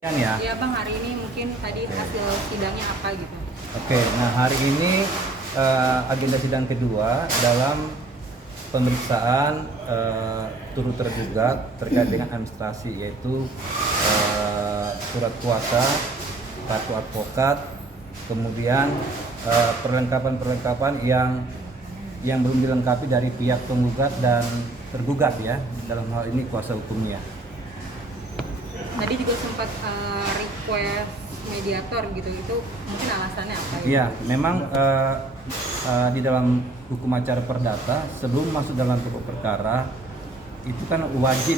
Ya. Iya Bang, hari ini mungkin tadi hasil sidangnya apa gitu? Oke, nah hari ini agenda sidang kedua dalam pemeriksaan turut tergugat terkait dengan administrasi, yaitu surat kuasa, kartu advokat, kemudian perlengkapan-perlengkapan yang belum dilengkapi dari pihak penggugat dan tergugat ya, dalam hal ini kuasa hukumnya. Tadi juga sempat request mediator gitu, itu mungkin alasannya apa? Gitu? Iya, memang di dalam hukum acara perdata sebelum masuk dalam pokok perkara itu kan wajib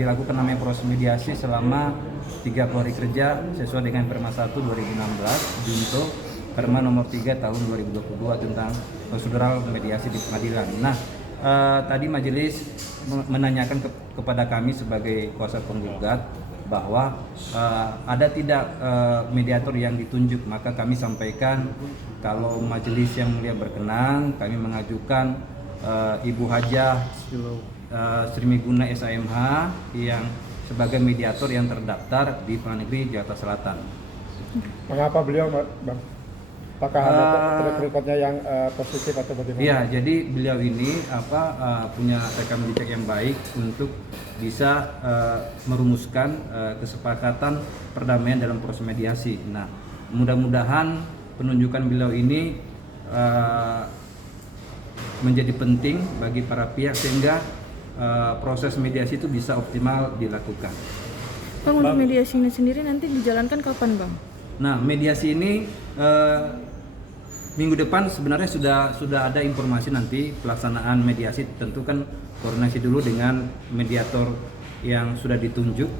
dilakukan namanya proses mediasi selama 30 hari kerja sesuai dengan Perma 1 2016 junto Perma nomor 3 tahun 2022 tentang prosedural mediasi di pengadilan. Nah, tadi majelis menanyakan kepada kami sebagai kuasa penggugat bahwa ada tidak mediator yang ditunjuk, maka kami sampaikan kalau majelis yang mulia berkenan, kami mengajukan Ibu Hajah Sri Miguna SAMH yang sebagai mediator yang terdaftar di Pengadilan Negeri Jakarta Selatan. Mengapa beliau, Bang? Apakah ada track recordnya yang positif atau bagaimana? Iya, jadi beliau ini punya rekam jejak yang baik untuk bisa merumuskan kesepakatan perdamaian dalam proses mediasi. Nah, mudah-mudahan penunjukan beliau ini menjadi penting bagi para pihak sehingga proses mediasi itu bisa optimal dilakukan. Bang, untuk mediasi ini sendiri nanti dijalankan kapan, Bang? Nah, mediasi ini minggu depan sebenarnya sudah ada informasi nanti pelaksanaan mediasi. Tentu kan koordinasi dulu dengan mediator yang sudah ditunjuk,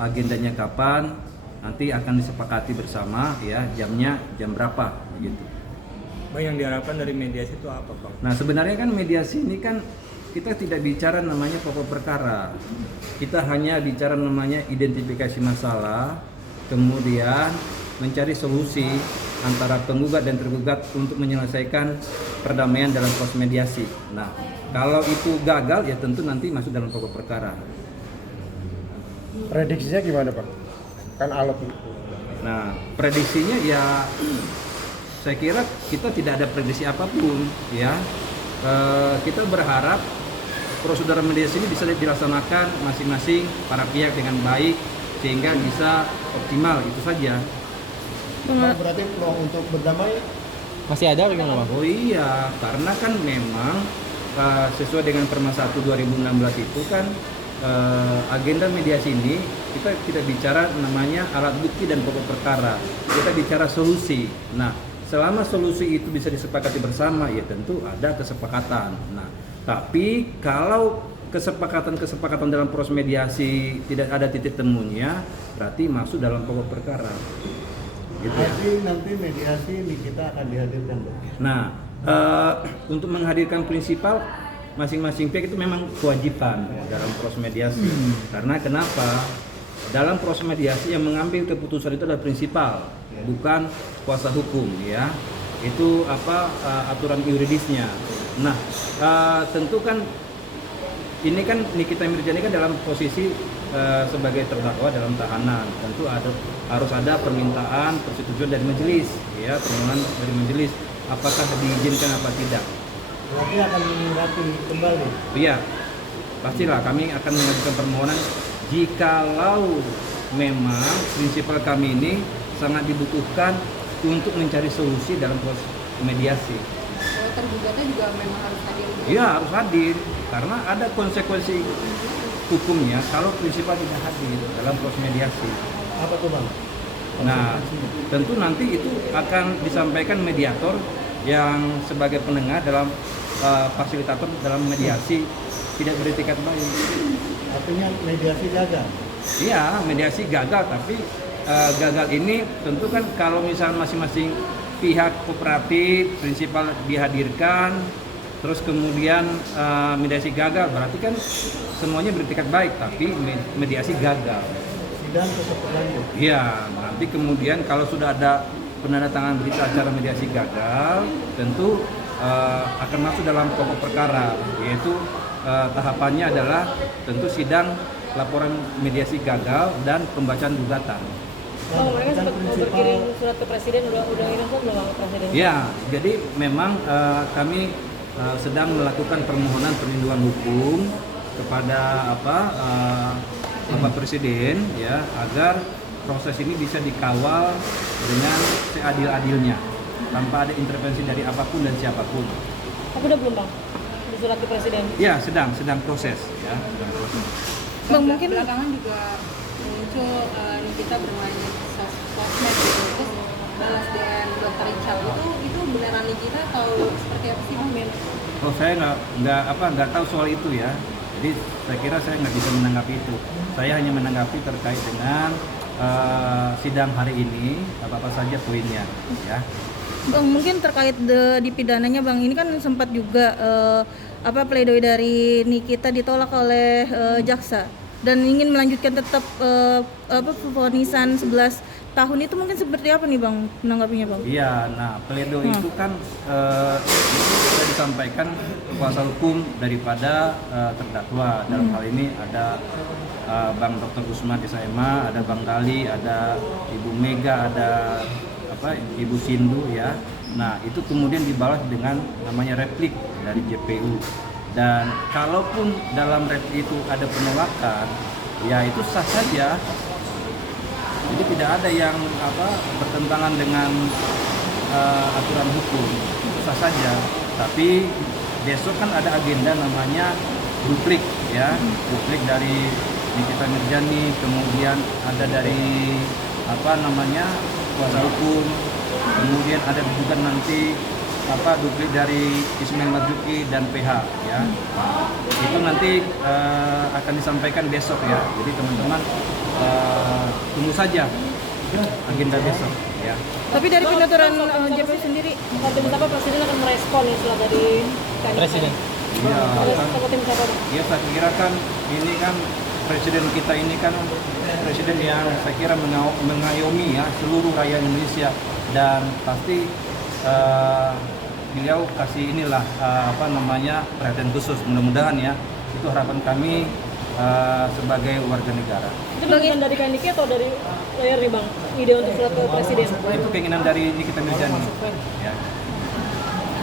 agendanya kapan, nanti akan disepakati bersama ya, jamnya jam berapa gitu. Bang, yang diharapkan dari mediasi itu apa, Bang? Nah, sebenarnya kan mediasi ini kan kita tidak bicara namanya pokok perkara, kita hanya bicara namanya identifikasi masalah, kemudian mencari solusi antara penggugat dan tergugat untuk menyelesaikan perdamaian dalam proses mediasi. Nah, kalau itu gagal ya tentu nanti masuk dalam pokok perkara. Prediksinya gimana, Bang? Kan alot. Nah, prediksinya ya saya kira kita tidak ada prediksi apapun ya. Kita berharap prosedur mediasi ini bisa dilaksanakan masing-masing para pihak dengan baik sehingga bisa optimal, itu saja. Bang, berarti peluang untuk berdamai Masih ada bagaimana, Bang? Oh iya, karena kan memang sesuai dengan Perma 1 2016 itu kan agenda mediasi ini kita tidak bicara namanya alat bukti dan pokok perkara, kita bicara solusi. Nah, selama solusi itu bisa disepakati bersama ya tentu ada kesepakatan. Nah, tapi kalau kesepakatan dalam proses mediasi tidak ada titik temunya, berarti masuk dalam pokok perkara. Gitu ya. Jadi nanti mediasi ini kita akan dihadirkan, Bang. Nah, untuk menghadirkan prinsipal masing-masing pihak itu memang kewajiban dalam proses mediasi. Karena kenapa? Dalam proses mediasi yang mengambil keputusan itu adalah prinsipal, bukan kuasa hukum ya. Itu aturan yuridisnya. Nah, tentu kan ini kan Nikita Mirzani kan dalam posisi sebagai terdakwa dalam tahanan, tentu harus ada permintaan persetujuan dari majelis, ya, permohonan dari majelis, apakah diizinkan apa tidak. Berarti akan menyurati kembali. Iya, pastilah kami akan mengajukan permohonan jikalau memang prinsipal kami ini sangat dibutuhkan untuk mencari solusi dalam proses mediasi. Tergugatnya juga memang harus hadir. Iya, harus hadir karena ada konsekuensi hukumnya kalau prinsipal tidak hadir dalam proses mediasi. Apa tuh, Bang? Nah, tentu nanti itu akan disampaikan mediator yang sebagai penengah dalam fasilitator dalam mediasi tidak beretikat baik. Artinya mediasi gagal. Iya, mediasi gagal, tapi gagal ini tentu kan kalau misalnya masing-masing pihak kooperatif, prinsipal dihadirkan, terus kemudian mediasi gagal, berarti kan semuanya beretikat baik, tapi mediasi gagal. Sidang tetap berlanjut. Iya, nanti kemudian kalau sudah ada penandatangan berita acara mediasi gagal, tentu akan masuk dalam pokok perkara, yaitu tahapannya adalah tentu sidang laporan mediasi gagal dan pembacaan gugatan. Oh, mereka Dan sempat prinsipal berkirim surat ke presiden, udah ngirim surat belum ke presiden? Ya, jadi memang kami sedang melakukan permohonan perlindungan hukum kepada Bapak Presiden ya, agar proses ini bisa dikawal dengan seadil-adilnya tanpa ada intervensi dari apapun dan siapapun. Tapi udah belum bang? Di surat ke presiden? Ya, sedang proses ya, sedang proses. Bang, mungkin Belakangan juga muncul Nikita bermain sosmed gitu, terus balas DM dokter Richard itu beneran Nikita atau seperti apa sih bang? Oh, saya nggak tahu soal itu ya. Jadi saya kira saya nggak bisa menanggapi itu. Saya hanya menanggapi terkait dengan sidang hari ini apa saja poinnya ya. Bang, mungkin terkait di pidananya Bang, ini kan sempat juga pledoi dari Nikita ditolak oleh jaksa dan ingin melanjutkan tetap vonisan 11 tahun itu, mungkin seperti apa nih Bang menanggapinya Bang? Iya, nah pledoi itu kan sudah disampaikan kuasa hukum daripada terdakwa. Dalam hal ini ada Bang Dr. Usman SMA, ada Bang Dali, ada Ibu Mega, ada Ibu Sindu ya. Nah itu kemudian dibalas dengan namanya replik dari JPU. Dan kalaupun dalam replik itu ada penolakan, ya itu sah saja. Jadi tidak ada yang bertentangan dengan aturan hukum, sah saja. Tapi besok kan ada agenda namanya duplik ya, duplik dari Nikita Mirzani, kemudian ada dari kuasa hukum, kemudian ada juga nanti duplik dari Ismail Marzuki dan PH ya. Itu nanti akan disampaikan besok ya. Jadi teman-teman tunggu saja agenda besok ya. Tapi dari penuturan JPU sendiri, Tapi apa presiden akan merespon ya setelah dari Presiden. Iya, kan, sama tim siapa bang? ya saya kira kan ini kan presiden kita ini kan presiden yang saya kira mengayomi ya seluruh rakyat Indonesia, dan pasti beliau kasih inilah perhatian khusus, mudah-mudahan ya, itu harapan kami sebagai warga negara. Itu bagian dari Kaniki atau dari layar nih bang? Ide untuk surat ke presiden? Itu keinginan dari Nikita Mirzani ya.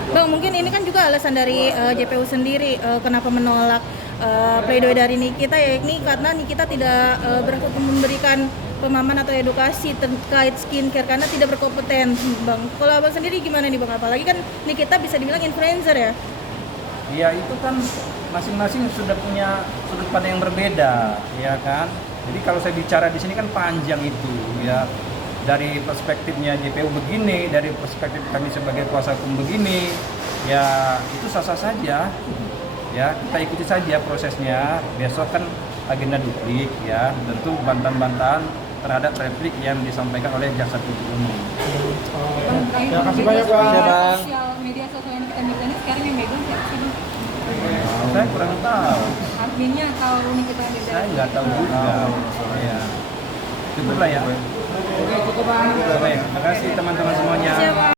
Bang, mungkin ini kan juga alasan dari JPU sendiri kenapa menolak pledoi dari Nikita, yakni karena Nikita tidak berhak memberikan pemahaman atau edukasi terkait skincare karena tidak berkompeten, Bang. Kalau Abang sendiri gimana nih Bang? Apalagi kan Nikita bisa dibilang influencer ya? Ya itu kan masing-masing sudah punya sudut pandang yang berbeda, ya kan. Jadi kalau saya bicara di sini kan panjang itu, ya. Dari perspektifnya JPU begini, dari perspektif kami sebagai kuasa hukum begini, ya itu sah-sah saja. Ya kita ikuti saja prosesnya. Besok kan agenda duplik, ya. Tentu bantahan-bantahan terhadap replik yang disampaikan oleh jaksa penuntut umum. Terima kasih banyak Bang. Media sosial yang kita miliki sekarang yang megang siapa sih bang? Saya kurang tahu. Adminnya atau Nikita Mirzani? Saya nggak tahu juga. Ya. Cukuplah ya. Oke, cukup Bang. Terima kasih teman-teman semuanya.